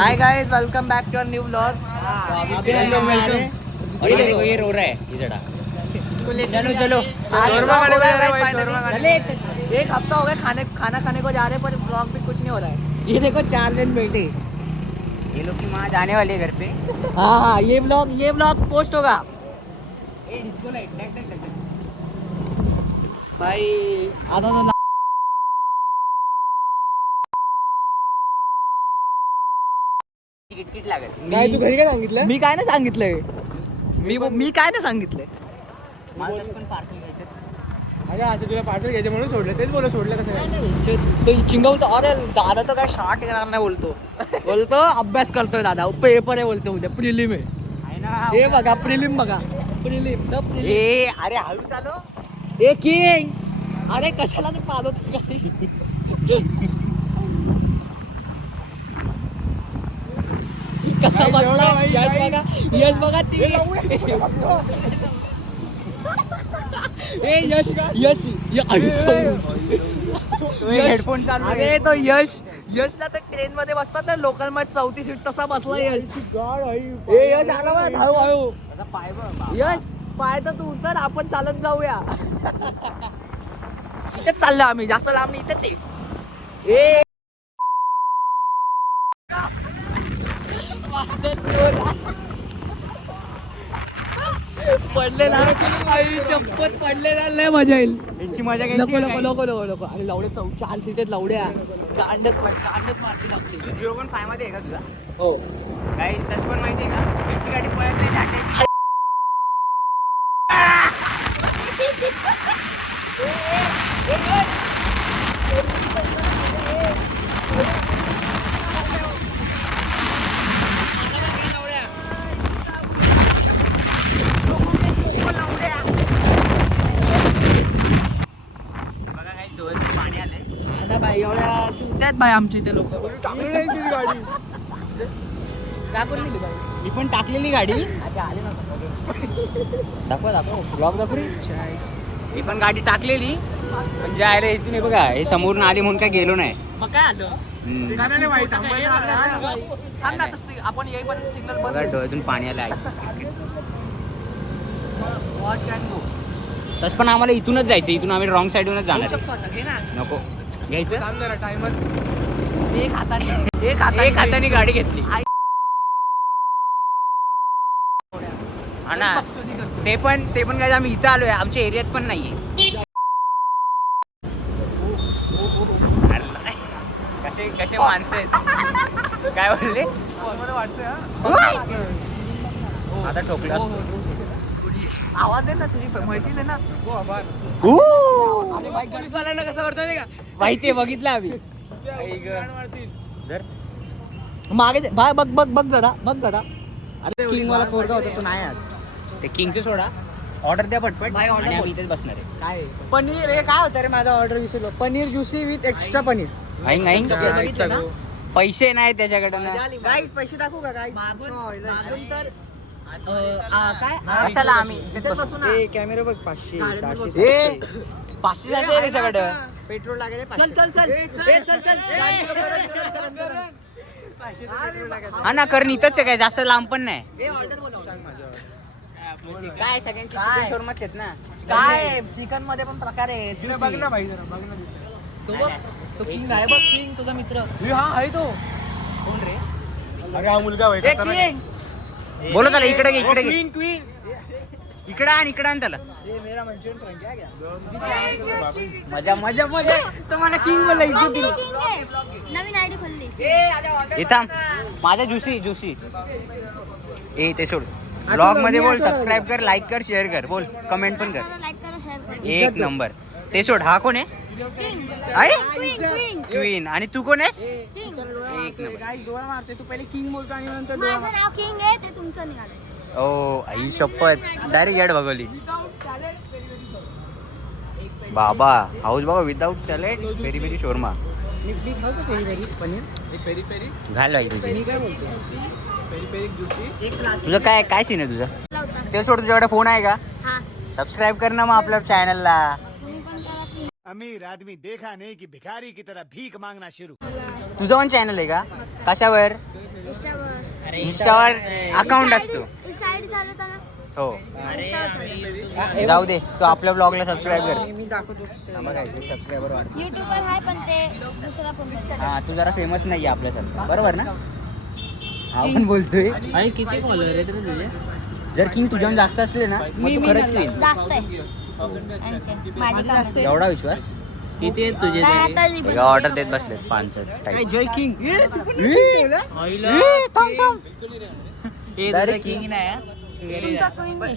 High guys, welcome back to a new vlog. अभी हम लोग जा रहे हैं और ये देखो ये रो रहा है ये जड़ा। चलो चलो एक हफ्ता हो गया खाना खाने को जा रहे हैं पर व्लॉग भी कुछ नहीं हो रहा है। ये देखो 4 दिन बैठे। ये लोग की माँ जाने वाली है घर पे। हाँ, ये व्लॉग पोस्ट होगा भाई। आता तो किटकिट लागत काय तू घरी काय सांगितलं? मी काय नाही सांगितलंय. मी काय नाही सांगितलंय. मला पण पार्सल घ्यायचं. अरे आता तुला पार्सल घ्यायचं म्हणून सोडलं, तेच बोला सोडलं कसं तो चिंगवतो. अरे दादा तर काय शॉर्ट येणार नाही बोलतो अभ्यास करतोय दादा. पेपर आहे बोलतो, उद्या प्रिलिम आहे. हे बघा प्रिलिम बघा. प्रिलिम ए अरे हळू चालो. ए किंग, अरे कशाला ते पाहतो गाडी. कसा बसला यश बघा ती. ए यश हेडफोन चालू. अरे तो यशला तर ट्रेन मध्ये बसतात ना लोकल मध्ये 4थी सीट, तसा बसला यश. ए यश आला बघ हळू. यश पाय तर तू उतर, आपण चालत जाऊया. इथेच चाललो आम्ही, जास्त लांब नाही, इथेच आहे. ए पडले ना शपथ, पडले ना लय मजा येईल. यांची मजा नको घ्यायची. नको नको नको नको. अरे लवडे 4 सीटेत लवड्या गांडच मारतील आपली. 0.5 मध्ये आहे का तुझा? हो काही तसं पण माहिती आहे का? एसी गाडी पळत नाही टाटायची. बघा काही डोळ्यात पाणी आलंय. आता बाई एवढ्या चुकत्यात बाई आमच्या इथे लोक. गाडी काय पण दिली बाई. मी पण टाकलेली गाडी. आता आले ना समोर. दाखव ब्लॉग दाखव रे. मी पण गाडी टाकलेली पण जे आहे रे इथून हे बघा हे समोरून आली म्हणून काय गेलो नाही. मग काय आलं? हम्म. थांब ना, आता आपण येई पण सिग्नल बंद बघा डोळ्यातून पाणी आलं आहे. Watch can go. तसं पण आम्हाला इथूनच जायचं. इथून आम्ही रॉंग साईडूनच जाऊ जाणार शकतो आता, घे ना. आहे. नको घ्यायचं. टाइमच एक हाताने एक हाताने गाडी घेतली. आई. हा ना. ते पण काय आम्ही इथं आलोय, आमच्या एरियात पण नाहीये. कसे माणसं आहेत काय बोलले. आता ठोकला आवाज आहे ना तुझी माहिती आहे ना. अरे बाईक पोलिसवाल्यांना कसं करतोय का माहितीये बघितलं आम्ही. धर. मागे भाई बघ जरा. अरे किंग वाला पोरगा होता तो नाही आज. ते किंगचं सोडा, ऑर्डर द्या पटपट. बाय, order आणि आम्ही बोल. इथेच बसणार आहे. काय पनीर हे काय होतं रे माझा ऑर्डर विसरलो. Paneer juicy with extra paneer. बघितलं ना? पैसे नाही त्याच्याकडं ना. मजा आली. गाईस पैसे दाखवू का गाईस? मागून तर काय कशाला आम्ही तिथेच बसू ना. ए कॅमेरा बघ 500 गाडीत 600 बसू. ए 500 आहे त्याच्याकडं. पेट्रोल लागेल चल. हा ना, कारण इथंच आहे काय, जास्त लांब पण नाही. ऑर्डर बोलव. काय सगळ्यांची काय? चिकन शोरमाच आहेत ना. काय चिकन मध्ये पण प्रकार आहे. बघ ना भाई जरा बघ ना. तो बघ, तो किंग आहे बघ. किंग तुझा मित्र. हा आहे तो. कोण रे? अरे हा मुलगा ए किंग. बोलो त्याला इकडे घे इकडे घे. क्वीन इकडे आण त्याला. ये मेरा मंचूरियन फ्राई क्या गया. मजा मजा मजा. तुम्हाला किंग बोलला इज्जत दिली. नवीन आयडी खोलली. इथं माझा ज्युसी ए ते सोड. ब्लॉग मध्ये बोल, सबस्क्राईब कर, लाईक कर, शेअर कर, बोल, कमेंट पण कर. लाईक करा, शेअर करा. एक नंबर. ते सोड. हा कोण आहे? किंग. आहे क्वीन. क्वीन. आणि तू कोण आहेस? किंग. एक नंबर. गाईस डोळा मारते. तू पहिले किंग बोलतो आणि नंतर डोळा माझं मारतो. नाव किंग आहे, ते तुमचं निघालं. ओ आई शपथ, डायरेक्ट याड बघवली. बाबा हाऊस बघा, without salad, peri peri shawarma. मी खाऊ का पेरी पेरी पनीर. एक पेरी पेरी. घाल भाई तुझी. मी काय बोलतो पेरी पेरी ज्युसी. एक ग्लास. तुझं काय सीन आहे तुझं? लावता. ते सोड, तुझ्याकडे फोन आहे का? हा. सबस्क्राईब कर ना मग आपल्या चॅनलला. तुम्ही पण करा की. अमीर आदमी देखा नहीं कि भिखारी की तरह भीख मांगना शुरू। तुझं पण चॅनल आहे का? कशावर? इंस्टावर इंस्टावर अकाउंट असतो. इंस्टा आयडी चालवता ना हो इंस्टावर चालवता. जाऊ दे, तो आपल्या ब्लॉगला सबस्क्राईब कर. मी दाखवतो सबस्क्रायबर वाढ. युट्यूबवर आहे पण ते दुसरा फोन हा, तू जरा फेमस नाही आहे आपल्यासारखा, बरोबर ना? आपण बोलतोय. आणि किती फॉलोअर आहे रे तुझे? जर किंग तुझ्याहून जास्त असले ना मग तू खरंच क्वीन. जास्त आहे यांचे. माझे जास्त एवढा विश्वास? किती आहेत तुझे? काय आता लिहून ऑर्डर देत बसले 5 टाईप. जय किंग. Direct किंग नाही तुमचा queen आहे.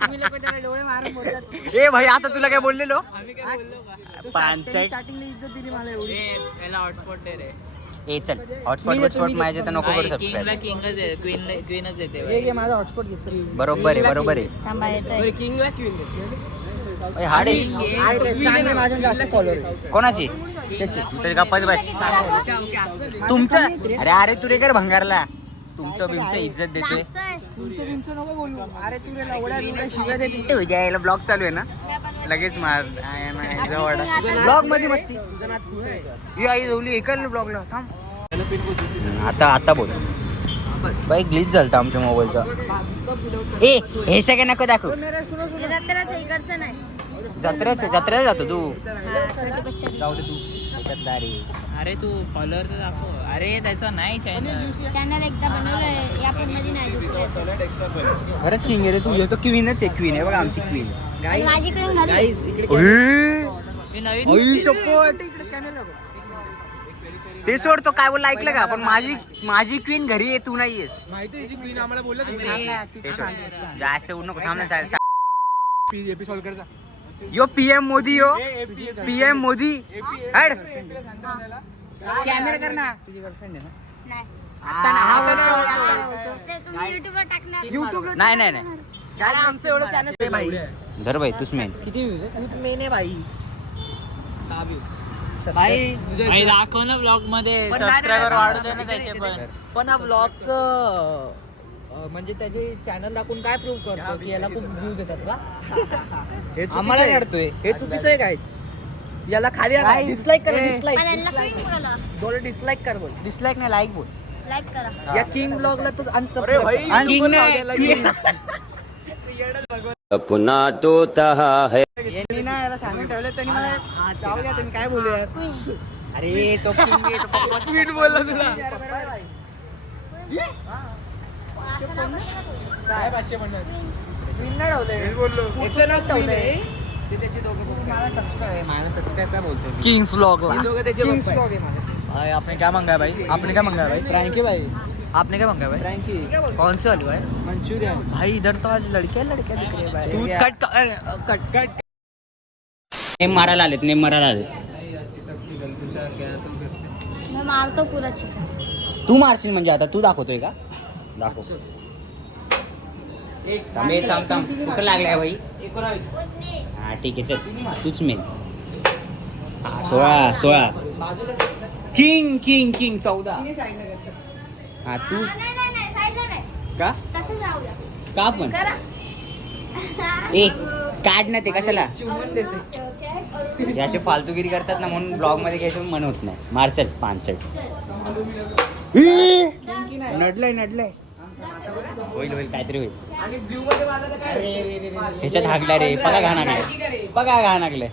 तुम्ही लोक त्याला डोळे मारून बोलतात. ए भाई, आता तुला काय बोललेलो? त्यांनी 5 स्टार्टिंगला इज्जत दिली मला एवढी. याला हॉटस्पॉट दे रे. ए चल, हॉटस्पॉट माझ्या तर नको करू सबस्क्राईब. किंगच आहे, क्वीनच देते. हे घे माझा हॉटस्पॉट घे सर. बरोबर आहे, बरोबर आहे. थांबा येतोय. किंगला क्वीन ओय, हाड आहे. आहे ते चांगले माझ्या जास्त फॉलोअर आहे. कोणाची? तुझ्या गप्पाच बस. तुमचं अरे अरे तू रे कर भंगारला. तुमचं बिमचं इज्जत देतोय. जास्त आहे. तुमचं बिमचं नको बोलू. अरे तू रे लवड्या बिवड्या शिव्या देते. यायला ब्लॉग चालू आहे ना, लगेच मार. ब्लॉग मध्ये मस्ती. ही आई जवली एकाला ब्लॉगला थांब. आता बोल. बाई ग्लिच झालता आमच्या मोबाईलचा. ए हे सगळं नको दाखव. हे जत्रेचं इकडचं नाही. जत्रेला जातो तू. हा, तुझी बच्चा दिसते. जाऊ दे तू त्याच्यात दारी. अरे तू फॉलोअर तर दाखव. अरे त्याचा नाही चॅनल. चॅनल एकदा बनवलंय या फोन मध्ये नाही दुसऱ्या. खरंच किंग आहे रे तू. हे तर क्वीनच आहे. क्वीन आहे बघा आमची क्वीन. आणि माझी क्वीन घरी. गाईस इकडे मी नवीन इकडे कॅमेरा दाखव. ते सोड, तो काय बोलला ऐकलं का? पण माझी क्वीन घरी आहे, तू नाहीयेस. माहिती क्वीन आम्हाला बोलला ते सोड, जास्त उड नको. थांब ना. यो पीएम मोदी, यो पीएम मोदी. हड. कॅमेरा कर ना. तुझी गर्लफ्रेंड आहे ना? नाही. आता ना, हा बोलतो. ते तुम्ही युट्यूबवर टाकणार. युट्यूबला नाही काय आमचं एवढं चॅनल आहे भाई. धर भाई, तूच मेन. किती व्ह्यूज आहे? तूच मेन आहे भाई. भाई दाखव ना ब्लॉग मध्ये पण सबस्क्रायबर नाही, वाढू दे ना नाही, त्याचे पण. पण हा ब्लॉगचं म्हणजे त्याचे चॅनल दाखवून काय प्रूव्ह करतो की याला खूप व्ह्यूज येतात का? आम्हाला नडतोय. हे चुकीचं आहे काय? याला खाली डिसलाईक करा. डिसलाईक पण यांना क्वीन बोला. बोल. डिसलाईक कर बोल. डिसलाईक नाही, लाईक बोल. लाईक करा. या किंग ब्लॉगला तर अनसबस्क्राईब. किंग नाही. पुन्हा तो तहा है. यांनी ना याला सांगून ठेवलं त्यांनी मला जाऊ द्या तुम्ही काय बोलूया. अरे तो किंग आहे, तो पप्पा क्वीन बोलला तुला. काय 500 म्हणणार? क्वीन नाही ठेवलंय. एकचं नाव ठेवलंय. ते त्याचे दोघं मला सबस्क्राईब काय बोलतो. किंग्स ब्लॉगला दोघं त्याचे किंग्स बघताय. ब्लॉग आहे माझा. भाई आपने क्या मांगा है भाई? आपने क्या मांगा है भाई? फ्रँकी भाई. आपने क्या मांगा है भाई? फ्रँकी कौन सी वाली भाई? मंचुरियन. भाई इधर तो आज लड़के दिख रहे भाई. तू कट. नेम मारायला आलेत. मैं मारतो पुरा चिकन. तू मारशील म्हणजे आता तू दाखवतोय का? दाखव. थांब. कुठं लागलाय भाई? हा ठीक आहे, चल तूच मेन. हा 16. किंग 14. हा तू नाही साईडला नाही. का तसं जाऊया. का पण करा. ए काढ ना ते कशाला. हे असे फालतूगिरी करतात ना, म्हणून ब्लॉग मध्ये घ्यायचं मन होत नाही. मार चल 5. नडलंय. होईल काहीतरी होईल. आणि ब्लू मध्ये मारलं तर काय? ह्याच्यात हागला रे. बघा घाण लागलंय.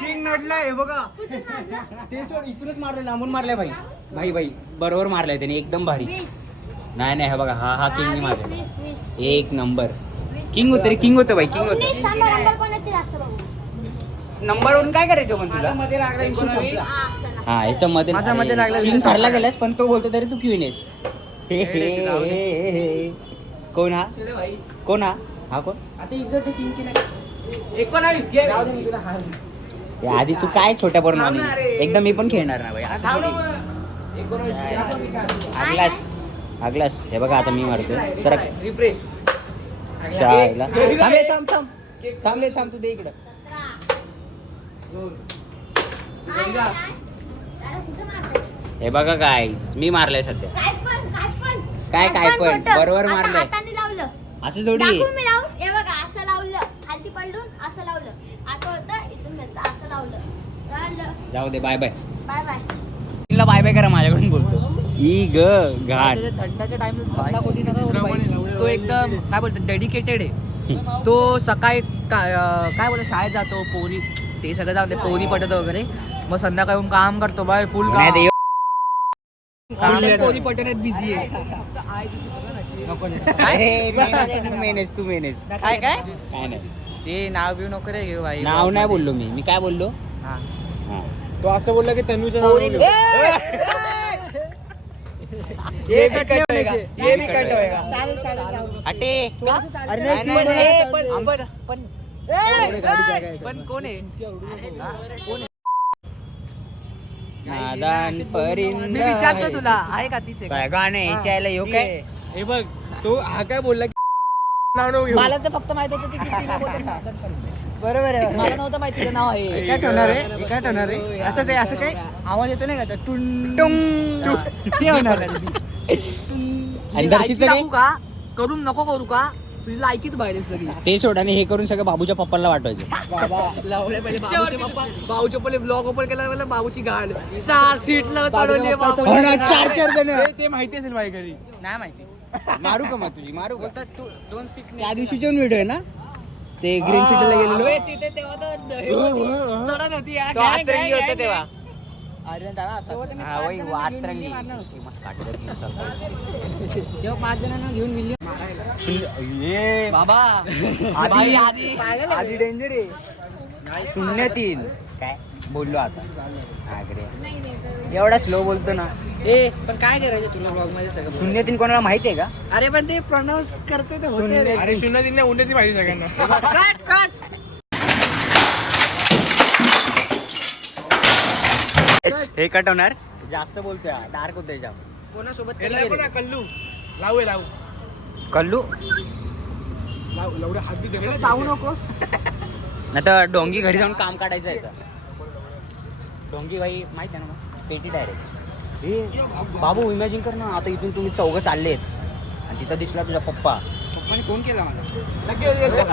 किंग नडलाय बघा. ते सोड, इथूनच मारलं, लांबून मारलाय भाई बरोबर मारलाय त्याने, एकदम भारी. 20. नाही हे बघा, हा किंग हा, 20, मारला 20. एक नंबर. किंग होतं रे, किंग होतं भाई, किंग 19 होतं. नंबर कोणाचे जास्त बघू. नंबर वरून काय करायचं पण तुला? मध्ये लागला विषय संपला. हा, चला. हा याच्यामध्ये माझ्या मध्ये लागला किंग विषय ठरला संपला. गेलास, पण तो बोलतो तरी तू क्वीन आहेस. कोण हा? हा कोण? आता इज्जत आहे किंग की नाही? 19 घे. जाऊ दे मी तुला हार. हे आधी तू काय छोट्या पोरण एकदम मी पण खेळणार ना भाई. असं थोडी. आगलास हे बघा, आता मी मारतोय. सरक रिफ्रेश. शाळेला. थांब तू दे इकडं. जरा कुठं मारताय? हे बघा काय मी मारलंय सध्या. काय पण काय पण? खोटं. बरोबर आता मारलंय. हाताने लावलं. असं थोडी आहे. दाखवून मी लावून. हे बघा असं लावलं. खालती पडून असं लावलं. असं होतं, इथून म्हणतं असं लावलं. तर जाऊ दे, बाय बाय. Bye bye. तिला बाय बाय करा, माझ्याकडून बोलतो. ई ग घाट. त्याच्या थंडाच्या टाइमला थंडा कोटी नका करू बाई. तो एकदम काय बोलतो डेडिकेटेड आहे. तो सकाळी काय बोलतो शाळेत जातो, पोरी ते सगळं जाऊ दे, पोरी पटत वगैरे, मग संध्याकाळी येऊन काम करतो बाय फुल पुण्यात काम. ये- पोरी पटण्यात बिझी आहे. नको तू मेनेस, तू मेनेस. काय काय काय नाही, ते नाव बिव नको रे घेऊ भाई. नाव नाही बोललो मी काय बोललो? हा. हा. तो असं बोलला की तनुजा पोरी ये भी कट होएगा, ये भी कट होएगा. चालेल चालेल. हटे. अरे नाही, नाही, पण- नाही, पण कोण आहे? नादान परिंद. मी विचारतो तुला आहे का तीच आहे का? काय गाणं यायला येऊ काय? हे बघ तो हा काय बोलला की नाव नको घेऊ. मला तर फक्त माहित होतं ते कीर्तीला बोलतात. बरोबर आहे. मला नव्हतं माहिती तिचं नाव आहे. काय ठेवणार आहे? काय ठेवणार आहे? असं ते असं काय आवाज येतो नाही का त्या टुन ते होणार आहे. आणि तुझी दर्शीचं लायकी काय? दाखवू का? करून नको करू का? तुझी लायकीच बाहेर आहे सगळी. ते सोड आणि हे करून सगळं बाबूच्या पप्पाला वाटवायचं. बाबा लावले पहिले बाबूचे पप्पा, बाबूचे पहिले ब्लॉग ओपन केला पहिले बाबूची गाड 4 सीटला चढवली बाबू. हो ना, 4 जण. ते माहिती असेल माझ्या घरी. नाही माहिती. मारू का मग तुझी? मारू का? तू 2 सीट त्या दिवशीचे व्हिडिओ आहे ना, ते ग्रीन सिटीला गेलेलो. अबे, तिथे तेव्हा तर हे होती, चढत होती यार. तो आतरंगी होता तेव्हा. अरे दादा, हा वही वातरंगी. मस्त काटेदार jeans चालतोय. तेव्हा 5 जणांना घेऊन मिळली ये बाबा बाई आधी आधी डेंजर आहे. 03 काय बोललो आता एवढा स्लो बोलतो ना. ए पण काय करायचं तुला ब्लॉग मध्ये सगळं? 03 कोणाला माहिती आहे का? अरे पण ते प्रोनाऊन्स करते ते होते रे. अरे 03 नाही, उन्नती माहिती सगळ्यांना. Cut cut. हे कट होणार. जास्त बोलतोय, डार्क होतोय जाम. कोणासोबत तरी त्याला पण गेले. कल्लू लावू आहे, लावू कल्लू लावड्या हात बी दे. जाऊ नको. नाही तर डोंगी घरी जाऊन काम काढायचं आहे. डोंगी भाई माहिती आहे ना मग, पेटी डायरेक्ट. हे बाबू इमॅजिन कर ना, आता इथून तुम्ही चौघं चाललेत आणि तिथं दिसला तुझा पप्पा. पप्पाने फोन केला मला.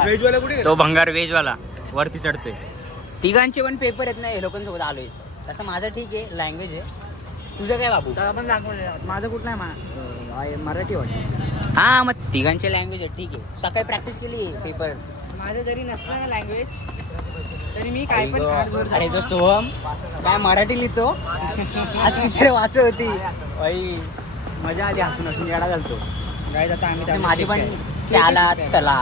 वेजवाला कुठे तो भंगार वेजवाला वरती चढतोय. तिघांचे पण पेपर आहेत ना, हे लोकांसोबत आलोय. तसं माझं ठीक आहे, लँग्वेज आहे. तुझं काय बाबू? माझं कुठं नाही मराठी वाटतं. हा मग तिघांचे लँग्वेज आहे, ठीक आहे. सकाळी प्रॅक्टिस केली पेपर. माझं जरी नसलं ना लँग्वेज तरी मी काय पण hard वर अरे तो जातो. सोहम काय मराठी लिहितो. आज टीचर वाचत होती. बाई मजा आली, हसून हसून येडा घालतो. Guys, आता आम्ही ते माझी पण त्याला तला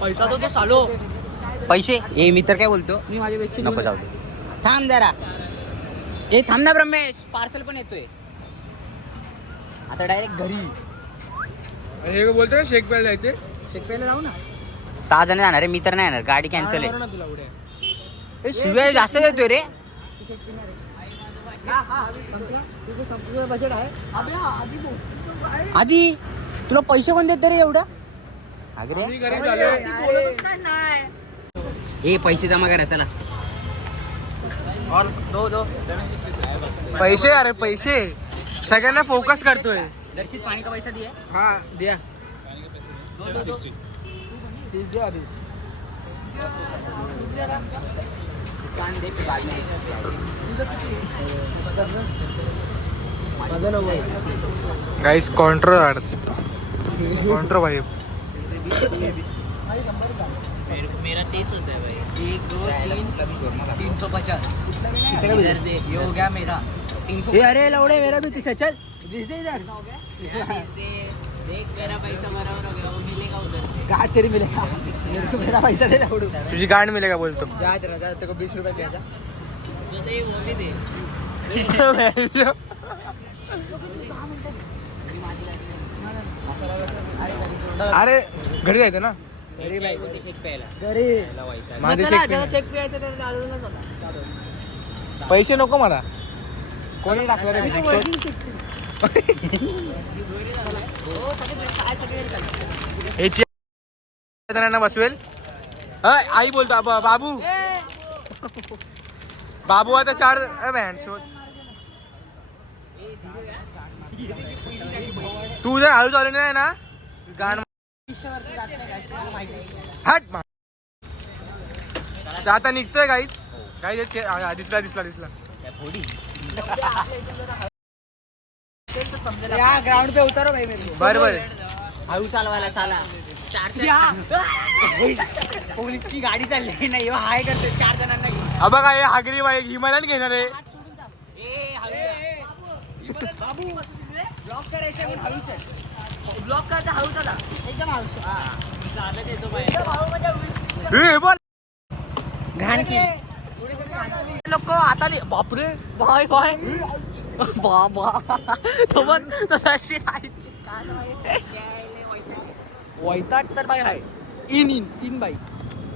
पैसा तो सालो. पैसे. ए मी तर काय बोलतो, मी माझ्या बेडची नको जाऊ दे. थांब जरा. ए थांब ना ब्रह्मेश, पार्सल पण येतोय आता डायरेक्ट घरी. हे बोलतो ना शेक प्यायला जायचे. शेकपेला जाऊ ना. 6 जण जाणार आहे, मी तर नाही येणार. गाडी कॅन्सल आहे. ना तुला उड्या. ए, शिवाय जास्त देतोय रे. तुझं संपूर्ण बजेट आहे. आधी तुला पैसे कोण देत रे एवढं? अगरे मी गरीब झालोय. हे पैसे जमा करा चला. और दो पैसे अरे पैसे सगळ्यांना फोकस करतोय. दर्शित पाणी का पैसा दिया. हा द्या. गाइस कॉन्ट्रो कॉन्ट्रो भाई. मेरा तेज होता है भाई. 1 2 3 350. इधर दे, ये हो गया मेरा. ए अरे लवडे मेरा भी 30 है. चल 20 दे इधर. देख मेरा पैसा बराबर हो गया, वो मिलेगा उधर से. गाठ तेरी मिलेगा. मेरे को मेरा पैसा दे लवडू. तुझी गांड मिलेगा बोलतो. जा तेरा जा, तेरे को 20 रुपए द्यायचा. तो दे, वो भी दे. अरे घरी जायचं ना. घरी बाई घरी. माझे चला, शेक ज्याला शेक प्यायचं त्याला लाडूला चला. पैसे नको मला. कोणी टाकलं रे हो, सगळे काय सगळे करतात. हे जणांना बसवेल. आई बोलतो बाबू. बाबू आता 4 बँड शोध. तू जर हळू चालू नाही ना गाण हट. आता निघतोय काहीच. काय दिसला दिसला दिसला या ग्राउंड पे उतारो भाई मेरे को. बरं बरं हळू चालवायला साला. पोलीसची गाडी चालली नाही हाय करते 4 जणांना घेऊन. हा बघा हे हागरी बाई हिमालयन घेणार आहे. ब्लॉक करायचं पण हळूच आहे. ब्लॉक करता हळू दादा एकदम हळूच. हे बोल घाण की लोक आता नाही बापरे बाय बाय बाबा तो पण तशी राहायची वैताग तर बाई आहे इन बाई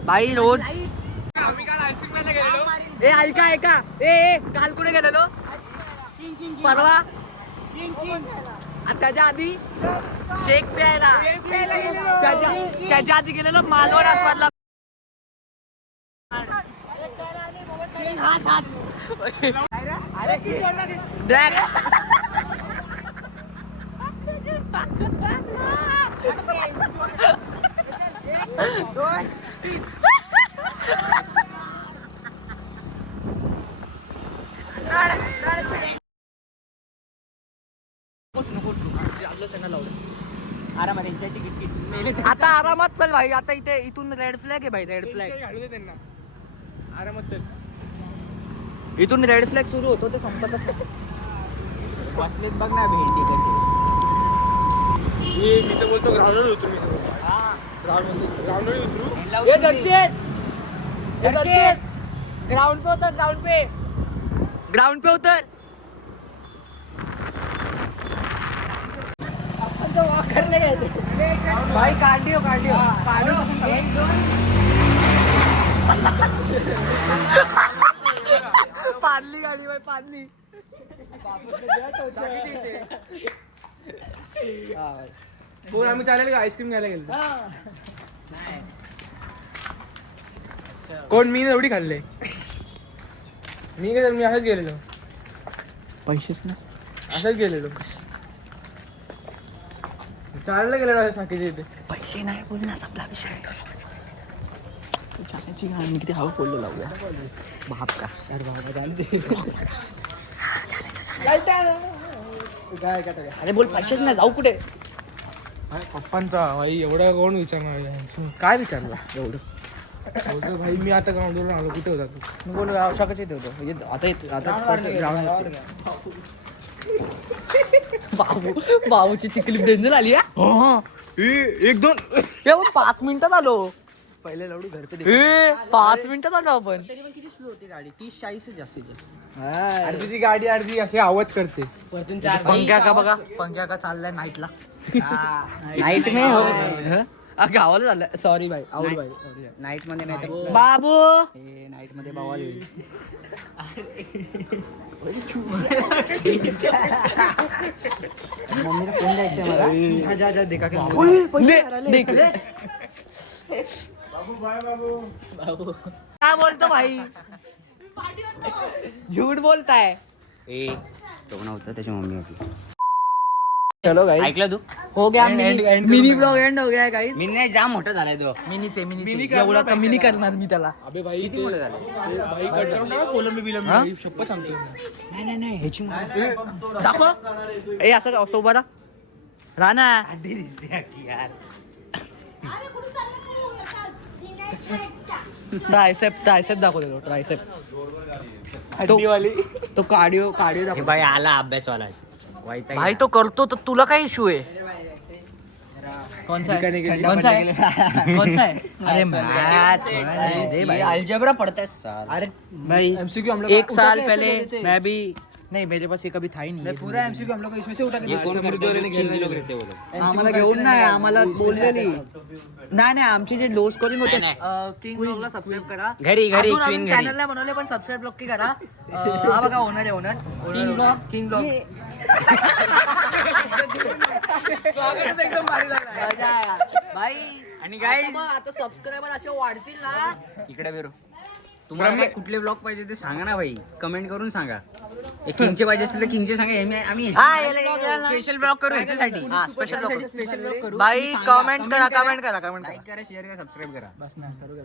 बाई रोज आम्ही काल आईस्क्रीम खायला गेलेलो. ए ऐका ए काल कुठे गेलेलो परवा आणि त्याच्या आधी शेक प्यायला त्याच्या आधी गेलेलो मालवण आस्वादला ड्रॅग आरामात यांच्याची किटकिट. आता आरामात चल भाई आता इथे इथून रेड फ्लॅग आहे भाई रेड फ्लॅग घालू दे त्यांना आरामात चल. इथून रेड फ्लॅग सुरू होतो ते संपतच नाही. बसलेत बघ ना भेंडी कशी. मी तर बोलतो ग्राउंडवर उतरू. मी ग्राउंडवर उतरू. ये दर्शन ग्राउंड पे उतर ग्राउंड पे उतर आपण तो वॉक करले गेले भाई कार्डिओ पाडली गाडी भाई पाडली बोल आम्ही चालेल आईस्क्रीम घ्यायला गेलो. कोण मी एवढी खाल्ले. मी असंच गेलेलो. पैसेच ना असंच गेलेलो. चाललं गेलेलो साखीच्या इथे. पैसे नाही बोल ना आपला विषय जाण्याची गाणी किती हवं बोललो लावूया बाप का यार बाबा अरे बोल पैसेच नाही जाऊ कुठे पप्पांचा भाई एवढा कोण विचारणार. काय विचारलं एवढं भाई मी आता ग्राउंडवरून आलो. कुठे होता तू? मी बोल व्यवसायाकडे येतो आता ग्राउंड बाबूची तिकली डेंजर आली एक दोन 5 मिनिटात आलो पहिले लवडू घर पे 5 मिनिटात आलो आपण तरी पण किती स्लो होती गाडी 30-40 जास्तीत जास्त. अर्धी ती गाडी अर्धी असे आवाज करते. पंख्या का बघा पंख्या का चाललाय नाईटला नाईट में हो गावाला चाललाय सॉरी भाई आऊट भाई नाईट मध्ये नाही तर बाबू नाईट मध्ये बवाल होईल. मम्मीला फोन द्यायचा मला. जा देखा के देख क्या बोलतो भाई झूठ बोलताय ए तो नव्हता त्याची मम्मी होती. चलो गाइस ऐकलं तू? हो गया end मिनी ब्लॉग एंड हो गया गाइस मी नाही जाम मोठा झालाय तो. मिनीचे एवढा कमी नाही करणार मी त्याला अबे भाई किती मोठं झालं? भाई कोलंबी बिलंबी शप्पथ सांगतो. नाही ह्याची दाखव ए असं सोबत राणा यार ट्रायसेप दाखवतो ट्रायसेप तो कार्डिओ हे दाखव भाई आला अभ्यासवाला वाईट भाई तो करतो तर तुला काय इशू आहे कौन सा है अरे मैच दे भाई अल्जेब्रा पढ़ता है साल. अरे भाई MCQ हम लोग 1 साल पहले मैं भी नहीं मेरे पास ये कभी था ही नहीं पूरा एमसीक्यू हम लोग इसमें से उठा के ये कौन करते हैं? चिंदी लोग रहते हैं वो लोग. आम्हाला घेऊन नाही आम्हाला बोललेली नाही आमची जे डोस कॉलिंग होते नाही. किंग ब्लॉगला सबस्क्राईब करा घरी Queen घरी. चॅनलला बनवले पण सबस्क्राईब लोक की करा हा बघा ओनर आहे ओनर किंग ब्लॉग एकदम भारी झाला भाई आणि guys, आता सबस्क्रायबर असे वाढतील ना इकडे बेरो तुम्हाला काय कुठले ब्लॉग पाहिजे ते सांगा ना भाई. कमेंट करून सांगा. हे किंगचे पाहिजे असेल तर किंगचे सांगा. आम्ही स्पेशल ब्लॉग करू ह्याच्यासाठी. स्पेशल ब्लॉग करू. भाई कमेंट करा लाईक करा शेअर करा सबस्क्राईब करा. बस ना करू का